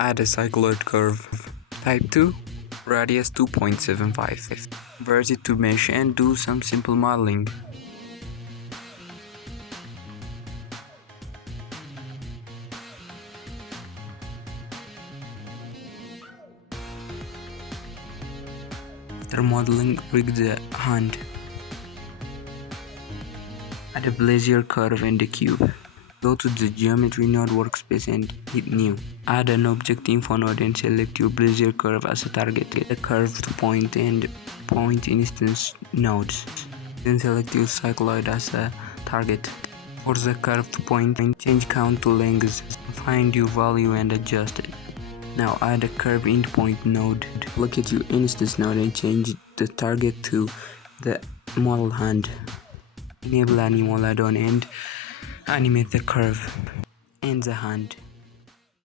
Add a cycloid curve. Type 2, radius 2.75. Convert it to mesh and do some simple modeling. After modeling, rig the hand. Add a Bezier curve in the cube. Go to the geometry node workspace and hit new. Add an object info node and select your Bezier curve as a target. Get a curved point and point instance nodes. Then select your cycloid as a target. For the curved point, change count to length. Find your value and adjust it. Now add a curve endpoint node. Look at your instance node and change the target to the model hand. Enable animal add-on and animate the curve and the hand.